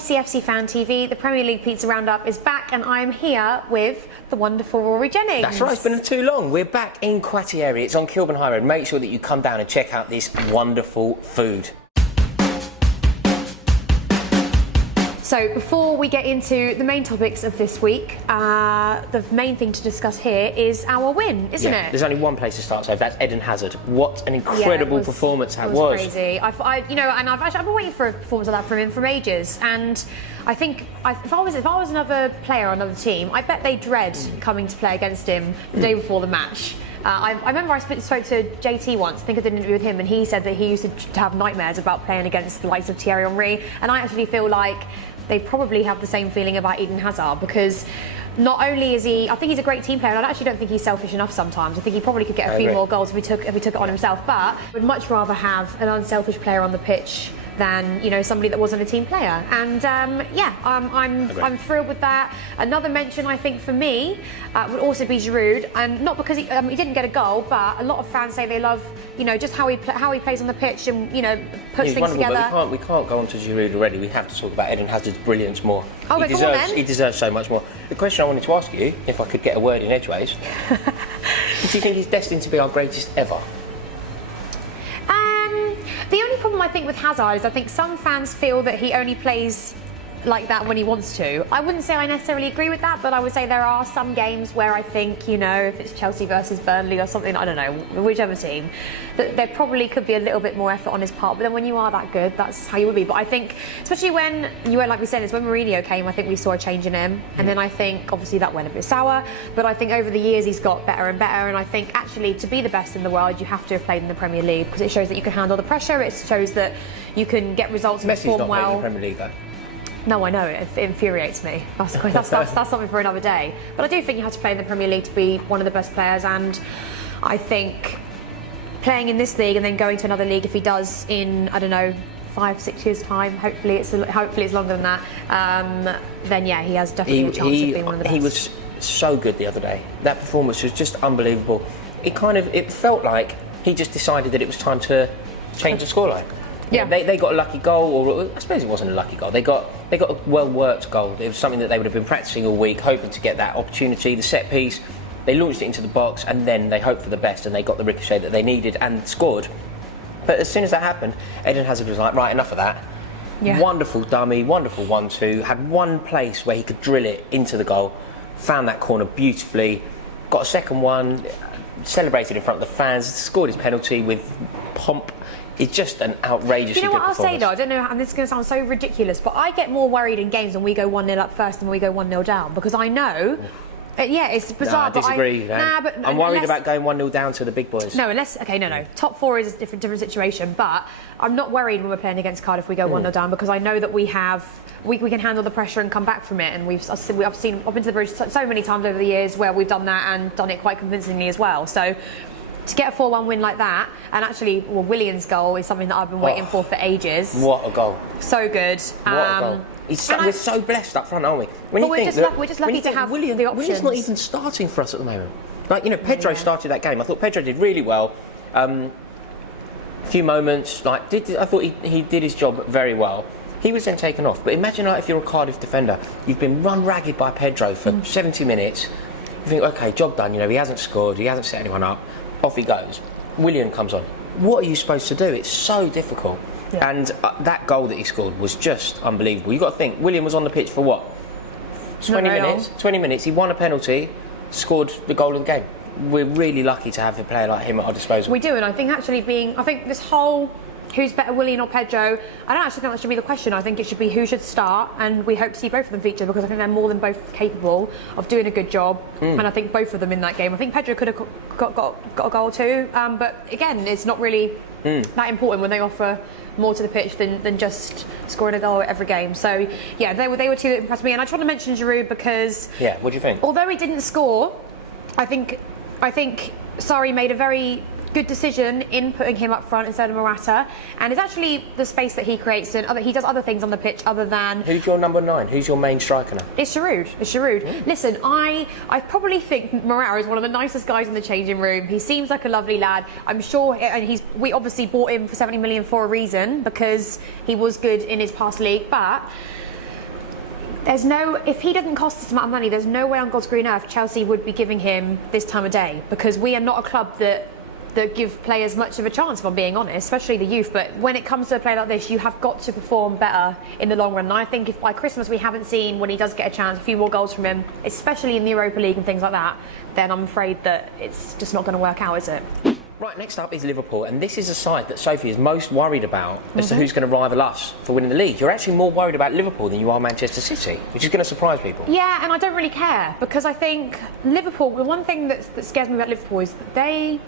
to CFC Fan TV. The Premier League Pizza Roundup is back, and I am here with the wonderful Rory Jennings. That's right, it's been too long. We're back in Quartieri. It's on Kilburn High Road. Make sure that you come down and check out this wonderful food. So before we get into the main topics of this week, the main thing to discuss here is our win, isn't it? There's only one place to start, so that's Eden Hazard. What an incredible performance that was. It was crazy. I've been waiting for a performance like that from him for ages, and I think if I was another player on another team, I bet they dread coming to play against him the day before the match. I remember I spoke to JT once, I think I did an interview with him, and he said that he used to have nightmares about playing against the likes of Thierry Henry, and I actually feel like they probably have the same feeling about Eden Hazard, because not only is he, I think he's a great team player, and I actually don't think he's selfish enough sometimes. I think he probably could get a few more goals if he took it on himself, but would much rather have an unselfish player on the pitch than, you know, somebody that wasn't a team player. And I'm thrilled with that. Another mention, I think, for me would also be Giroud, and not because he didn't get a goal, but a lot of fans say they love, you know, just how he plays on the pitch and, you know, puts things together. But we can't go on to Giroud already. We have to talk about Eden Hazard's brilliance more. Oh, he deserves so much more. The question I wanted to ask you, if I could get a word in edgeways, do you think he's destined to be our greatest ever? The only problem I think with Hazard is I think some fans feel that he only plays like that when he wants to. I wouldn't say I necessarily agree with that, but I would say there are some games where I think, you know, if it's Chelsea versus Burnley or something, I don't know, whichever team, that there probably could be a little bit more effort on his part. But then when you are that good, that's how you would be. But I think, especially when you were, like we said, is when Mourinho came, I think we saw a change in him. And then I think, obviously, that went a bit sour. But I think over the years, he's got better and better. And I think, actually, to be the best in the world, you have to have played in the Premier League, because it shows that you can handle the pressure. It shows that you can get results and perform well. Messi's not playing in the Premier League, though. No, I know, it infuriates me. That's something for another day. But I do think you have to play in the Premier League to be one of the best players, and I think playing in this league and then going to another league, if he does in, I don't know, 5-6 years' time, hopefully it's longer than that, then yeah, he has definitely a chance of being one of the best. He was so good the other day. That performance was just unbelievable. It felt like he just decided that it was time to change the scoreline. Yeah, they got a lucky goal, or I suppose it wasn't a lucky goal. They got a well-worked goal. It was something that they would have been practicing all week, hoping to get that opportunity, the set piece. They launched it into the box, and then they hoped for the best, and they got the ricochet that they needed and scored. But as soon as that happened, Eden Hazard was like, right, enough of that. Yeah. Wonderful dummy, wonderful 1-2. Had one place where he could drill it into the goal, found that corner beautifully, got a second one, celebrated in front of the fans, scored his penalty with pomp. It's just an outrageously good performance. You know what I'll say though, I don't know, and this is going to sound so ridiculous, but I get more worried in games when we go 1-0 up first than when we go 1-0 down, because I know, it's bizarre. I disagree. I'm worried about going 1-0 down to the big boys. No, top four is a different situation, but I'm not worried when we're playing against Cardiff we go 1-0 down, because I know that we can handle the pressure and come back from it, and I've been to the bridge so many times over the years where we've done that and done it quite convincingly as well. So to get a 4-1 win like that, and actually, Willian's goal is something that I've been waiting for ages. What a goal! So good. What a goal! We're so blessed up front, aren't we? We're just lucky to have the options. Willian's not even starting for us at the moment. Like, you know, Pedro started that game. I thought Pedro did really well. A few moments, I thought he did his job very well. He was then taken off. But imagine if you're a Cardiff defender, you've been run ragged by Pedro for 70 minutes. You think, okay, job done. You know, he hasn't scored. He hasn't set anyone up. Off he goes. Willian comes on. What are you supposed to do? It's so difficult. Yeah. And that goal that he scored was just unbelievable. You've got to think, Willian was on the pitch for what? 20 minutes? 20 minutes. He won a penalty, scored the goal of the game. We're really lucky to have a player like him at our disposal. We do, and I think this whole who's better, Willian or Pedro, I don't actually think that should be the question. I think it should be who should start, and we hope to see both of them feature, because I think they're more than both capable of doing a good job. And I think both of them in that game. I think Pedro could have got a goal too, but again, it's not really that important when they offer more to the pitch than just scoring a goal every game. So yeah, they were two that impressed me, and I just want to mention Giroud because what do you think? Although he didn't score, I think Sarri made a very good decision in putting him up front instead of Morata, and it's actually the space that he creates, and he does other things on the pitch other than... Who's your number 9? Who's your main striker now? It's Giroud. Listen, I probably think Morata is one of the nicest guys in the changing room. He seems like a lovely lad. I'm sure, and we obviously bought him for 70 million for a reason, because he was good in his past league, but if he doesn't cost this amount of money, there's no way on God's green earth Chelsea would be giving him this time of day, because we are not a club that give players much of a chance, if I'm being honest, especially the youth. But when it comes to a play like this, you have got to perform better in the long run. And I think if by Christmas we haven't seen, when he does get a chance, a few more goals from him, especially in the Europa League and things like that, then I'm afraid that it's just not going to work out, is it? Right, next up is Liverpool, and this is a side that Sophie is most worried about as to who's going to rival us for winning the league. You're actually more worried about Liverpool than you are Manchester City, which is going to surprise people. Yeah, and I don't really care, because I think Liverpool, the one thing that scares me about Liverpool is that they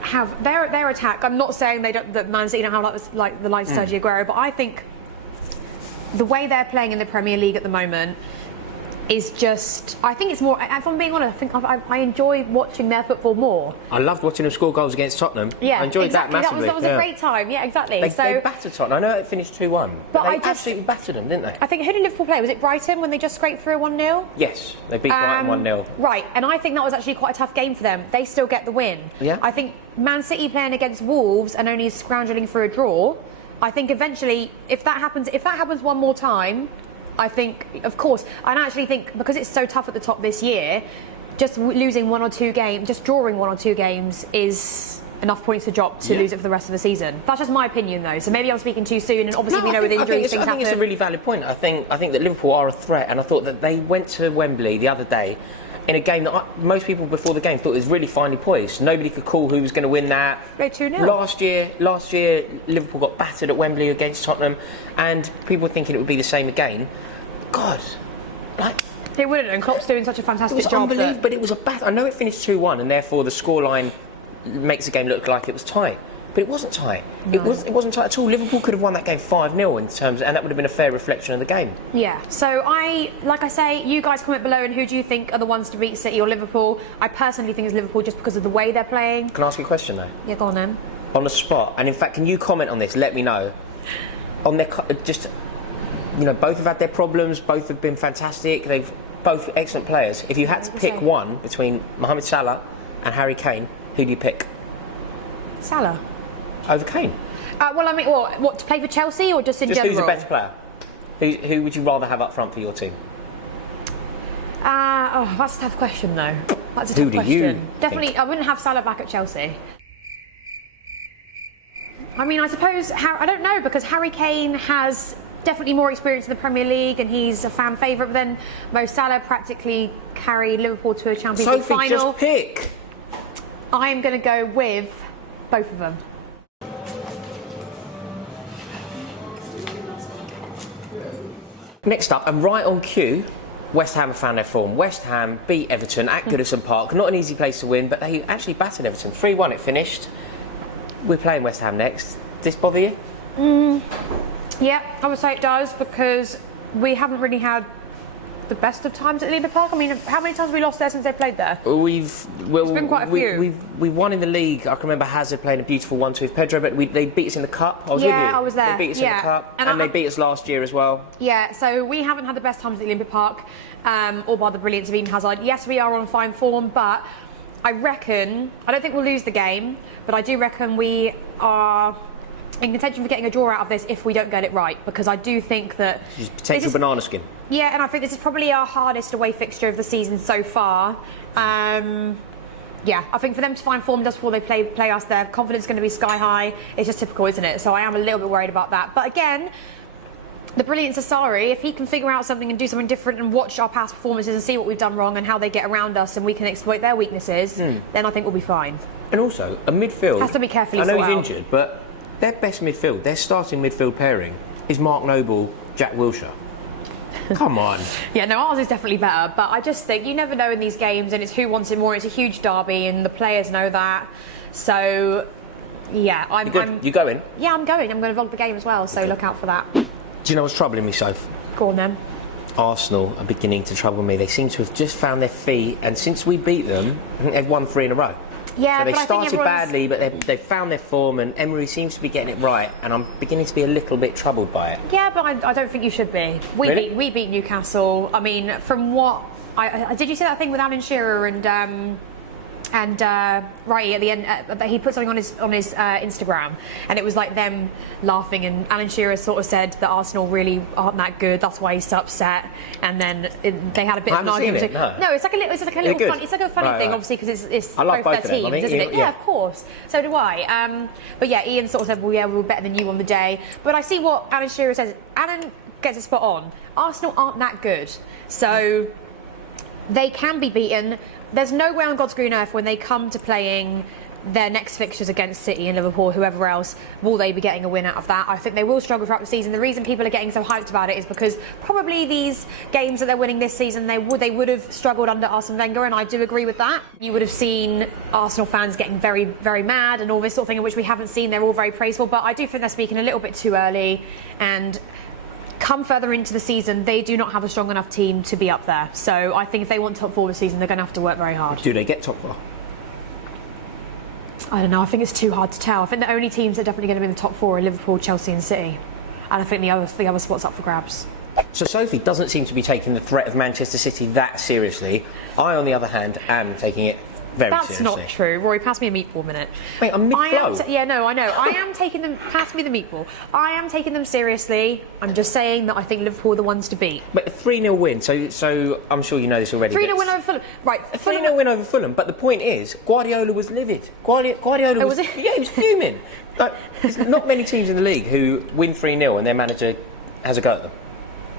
have their attack. I'm not saying that Man City don't have like the likes of Sergio Aguero, but I think the way they're playing in the Premier League at the moment is just, I think it's more, if I'm being honest, I think I enjoy watching their football more. I loved watching them score goals against Tottenham. Yeah, I enjoyed exactly. that massively. That was a great time. Yeah, exactly. They battered Tottenham. I know it finished 2-1, but they absolutely battered them, didn't they? I think, who did Liverpool play? Was it Brighton when they just scraped through a 1-0? Yes, they beat Brighton 1-0. Right, and I think that was actually quite a tough game for them. They still get the win. Yeah. I think Man City playing against Wolves and only scrounging for a draw, I think eventually, if that happens one more time, I think, of course, I actually think because it's so tough at the top this year, just losing one or two games, just drawing one or two games is enough points to drop to lose it for the rest of the season. That's just my opinion, though. So maybe I'm speaking too soon, and obviously we know with injuries things happen. I think it's a really valid point. I think that Liverpool are a threat, and I thought that they went to Wembley the other day in a game that most people before the game thought was really finely poised. Nobody could call who was going to win that. 2-0. Last year, Liverpool got battered at Wembley against Tottenham, and people were thinking it would be the same again. God, it wouldn't, and Klopp's doing such a fantastic job. Unbelievable, but it was a battle. I know it finished 2-1, and therefore the scoreline makes the game look like it was tight. But it wasn't tight. No. It wasn't tight at all. Liverpool could have won that game 5-0 in terms, and that would have been a fair reflection of the game. Yeah. So like I say, you guys comment below, and who do you think are the ones to beat, City or Liverpool? I personally think it's Liverpool just because of the way they're playing. Can I ask you a question though? Yeah, go on then. On the spot, and in fact, can you comment on this? Let me know. On their both have had their problems. Both have been fantastic. They've both excellent players. If you had to pick one between Mohamed Salah and Harry Kane, who do you pick? Salah. Over Kane? Well, I mean, what, to play for Chelsea or just in general? Who's a better player? Who would you rather have up front for your team? That's a tough question, though. That's a tough question. You Definitely, think? I wouldn't have Salah back at Chelsea. I mean, I suppose, I don't know, because Harry Kane has definitely more experience in the Premier League and he's a fan favourite, but then Mo Salah practically carried Liverpool to a Champions League final. Just pick. I'm going to go with both of them. Next up, and right on cue, West Ham have found their form. West Ham beat Everton at Goodison Park. Not an easy place to win, but they actually battered Everton. 3-1 it finished. We're playing West Ham next. Does this bother you? Yeah, I would say it does, because we haven't really had the best of times at Liverpool Park. I mean, how many times have we lost there since they played there? It's been quite a few. We've won in the league. I can remember Hazard playing a beautiful 1-2 with Pedro, but they beat us in the cup. I was with you. I was there. They beat us in the cup, and they beat us last year as well. Yeah, so we haven't had the best times at the Olympic Park, all by the brilliance of Eden Hazard. Yes, we are on fine form, but I don't think we'll lose the game, but I do reckon we are in contention for getting a draw out of this if we don't get it right, because I do think that potential banana skin. Yeah, and I think this is probably our hardest away fixture of the season so far. Yeah, I think for them to find form just before they play us, their confidence is going to be sky high. It's just typical, isn't it? So I am a little bit worried about that. But again, the brilliance of Sarri, if he can figure out something and do something different and watch our past performances and see what we've done wrong and how they get around us and we can exploit their weaknesses, then I think we'll be fine. And also, a midfield has to be carefully I know sorted he's out. injured, but their best midfield, their starting midfield pairing is Mark Noble, Jack Wilshere. Come on. Yeah, no, ours is definitely better, but I just think you never know in these games, and it's who wants it more. It's a huge derby, and the players know that. So, yeah, You going? Yeah, I'm going. I'm going to vlog the game as well, so look out for that. Do you know what's troubling me, Soph? Go on then. Arsenal are beginning to trouble me. They seem to have just found their feet, and since we beat them, I think they've won 3 in a row. Yeah, so they but started badly, but they've found their form, and Emery seems to be getting it right, and I'm beginning to be a little bit troubled by it. Yeah, but I don't think you should be. We beat Newcastle. I mean, from what did you see that thing with Alan Shearer and And right at the end, he put something on his Instagram, and it was like them laughing. And Alan Shearer sort of said that Arsenal really aren't that good. That's why he's so upset. And then they had a bit of an argument. No, it's like a little fun. It's like a funny thing, obviously, because it's both their teams, isn't it? Yeah, of course. So do I. But yeah, Ian sort of said, well, yeah, we were better than you on the day. But I see what Alan Shearer says. Alan gets it spot on. Arsenal aren't that good, so they can be beaten. There's no way on God's green earth when they come to playing their next fixtures against City and Liverpool, whoever else, will they be getting a win out of that? I think they will struggle throughout the season. The reason people are getting so hyped about it is because probably these games that they're winning this season, they would have struggled under Arsene Wenger, and I do agree with that. You would have seen Arsenal fans getting very, very mad and all this sort of thing, which we haven't seen. They're all very praiseful, but I do think they're speaking a little bit too early, and come further into the season, they do not have a strong enough team to be up there. So I think if they want top four this season, they're going to have to work very hard. Do they get top four? I don't know. I think it's too hard to tell. I think the only teams that are definitely going to be in the top four are Liverpool, Chelsea and City. And I think the other spots up for grabs. So Sophie doesn't seem to be taking the threat of Manchester City that seriously. I, on the other hand, am taking it very seriously. That's not true. Rory, pass me a meatball minute. Wait, I'm mid-flow. Yeah, no, I know. I am taking them... Pass me the meatball. I am taking them seriously. I'm just saying that I think Liverpool are the ones to beat. But a 3-0 win, so I'm sure you know this already. 3-0 win over Fulham. Right. A 3-0 win over Fulham, but the point is, Guardiola was livid. Guardiola was... Yeah, he was fuming. Like, there's not many teams in the league who win 3-0 and their manager has a go at them.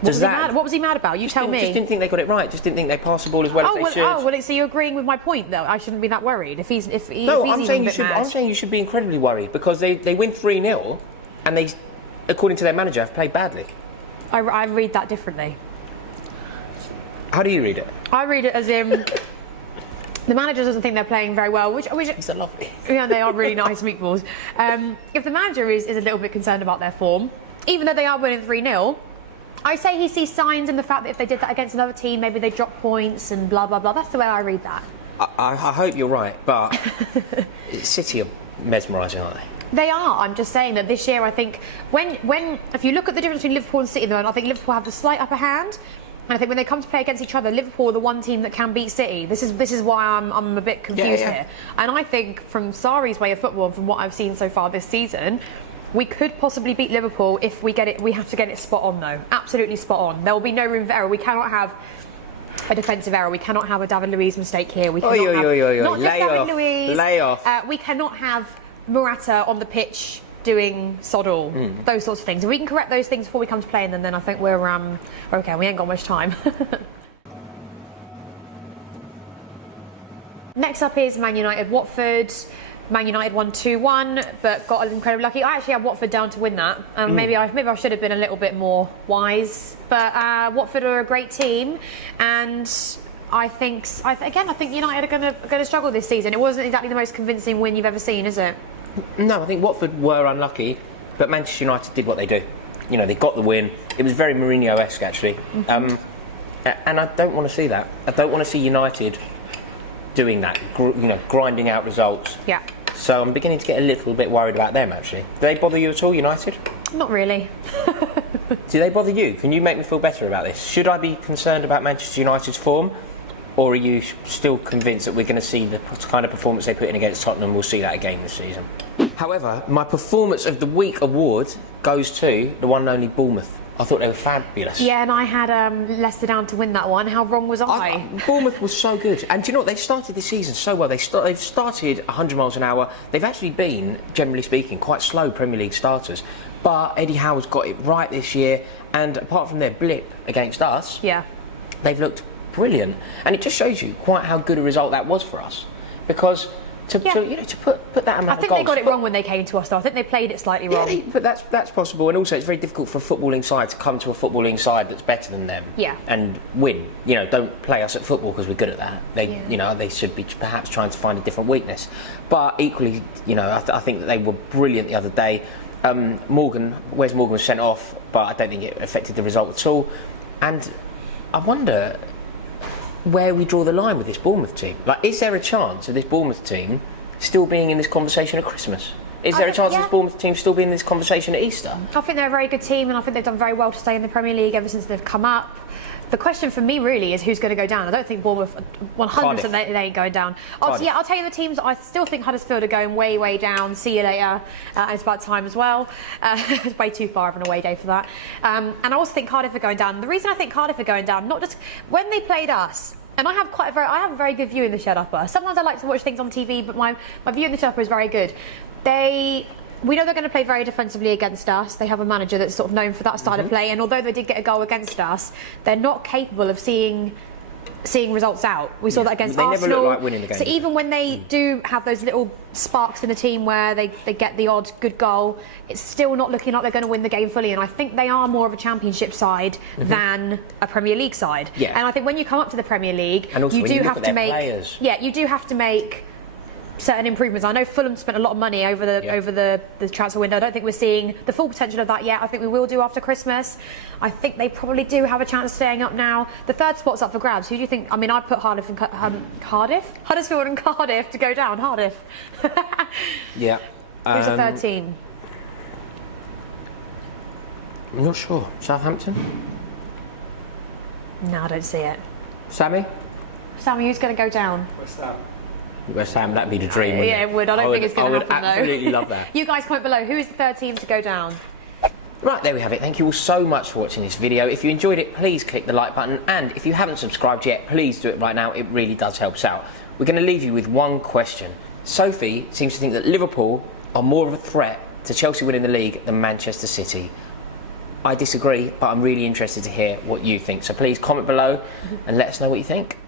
What was he mad about? You tell me. Just didn't think they got it right. Just didn't think they passed the ball as well as they should. So you're agreeing with my point, though? I shouldn't be that worried. I'm saying you should be incredibly worried because they win 3-0 and they, according to their manager, have played badly. I read that differently. How do you read it? I read it as in the manager doesn't think they're playing very well, which these are lovely. Yeah, they are really nice meatballs. If the manager is a little bit concerned about their form, even though they are winning 3-0. I say he sees signs in the fact that if they did that against another team, maybe they drop points and blah, blah, blah. That's the way I read that. I hope you're right, but City are mesmerising, aren't they? They are. I'm just saying that this year, I think, if you look at the difference between Liverpool and City, though, I think Liverpool have the slight upper hand. And I think when they come to play against each other, Liverpool are the one team that can beat City. This is why I'm a bit confused here. And I think from Sarri's way of football, and from what I've seen so far this season, we could possibly beat Liverpool if we get it. We have to get it spot on, though. Absolutely spot on. There will be no room for error. We cannot have a defensive error. We cannot have a David Luiz mistake here. We cannot have not just David Luiz. Lay off. We cannot have Morata on the pitch doing sod all. Those sorts of things. If we can correct those things before we come to play, then I think we're okay. We ain't got much time. Next up is Man United Watford. Man United won 2-1, but got incredibly lucky. I actually had Watford down to win that. Maybe I should have been a little bit more wise. But Watford are a great team, and I think United are going to struggle this season. It wasn't exactly the most convincing win you've ever seen, is it? No, I think Watford were unlucky, but Manchester United did what they do. You know, they got the win. It was very Mourinho-esque, actually. And I don't want to see that. I don't want to see United doing that, grinding out results. Yeah. So I'm beginning to get a little bit worried about them, actually. Do they bother you at all, United? Not really. Do they bother you? Can you make me feel better about this? Should I be concerned about Manchester United's form? Or are you still convinced that we're going to see the kind of performance they put in against Tottenham? We'll see that again this season. However, my Performance of the Week award goes to the one and only Bournemouth. I thought they were fabulous. Yeah, and I had Leicester down to win that one. How wrong was I? Bournemouth was so good. And do you know what? They started this season so well. They've started 100 miles an hour. They've actually been, generally speaking, quite slow Premier League starters. But Eddie Howe's got it right this year. And apart from their blip against us, they've looked brilliant. And it just shows you quite how good a result that was for us. Because to put that amount of goals. I think they got it wrong when they came to us, though. I think they played it slightly wrong. But that's possible. And also, it's very difficult for a footballing side to come to a footballing side that's better than them and win. You know, don't play us at football because we're good at that. They should be perhaps trying to find a different weakness. But equally, I think that they were brilliant the other day. Wes Morgan was sent off, but I don't think it affected the result at all. And I wonder where we draw the line with this Bournemouth team. Like, is there a chance of this Bournemouth team still being in this conversation at Christmas? Is there a chance of this Bournemouth team still being in this conversation at Easter? I think they're a very good team, and I think they've done very well to stay in the Premier League ever since they've come up. The question for me really is who's going to go down. I don't think Bournemouth 100% they ain't going down. Yeah, I'll tell you the teams. I still think Huddersfield are going way, way down. See you later. It's about time as well. It's way too far of an away day for that. And I also think Cardiff are going down. The reason I think Cardiff are going down, not just when they played us. And I have a very good view in the Shed Upper. Sometimes I like to watch things on TV, but my view in the Shed Upper is very good. We know they're going to play very defensively against us. They have a manager that's sort of known for that style of play, and although they did get a goal against us, they're not capable of seeing results out. We saw that against Arsenal. They never look like winning the game. So even when they do have those little sparks in the team where they get the odd good goal, it's still not looking like they're going to win the game fully. And I think they are more of a Championship side than a Premier League side. Yeah. And I think when you come up to the Premier League, and also you when do you look have at to their make players. you do have to make certain improvements. I know Fulham spent a lot of money over the transfer window. I don't think we're seeing the full potential of that yet. I think we will do after Christmas. I think they probably do have a chance of staying up now. The third spot's up for grabs. Who do you think? I mean, I'd put Huddersfield and Cardiff to go down. Cardiff. Yeah. Who's the third team? I'm not sure. Southampton? No, I don't see it. Sammy, who's going to go down? West Ham, that'd be the dream, wouldn't Yeah, it would. I don't think it's going to happen, though. I would absolutely love that. You guys comment below. Who is the third team to go down? Right, there we have it. Thank you all so much for watching this video. If you enjoyed it, please click the like button. And if you haven't subscribed yet, please do it right now. It really does help us out. We're going to leave you with one question. Sophie seems to think that Liverpool are more of a threat to Chelsea winning the league than Manchester City. I disagree, but I'm really interested to hear what you think. So please comment below and let us know what you think.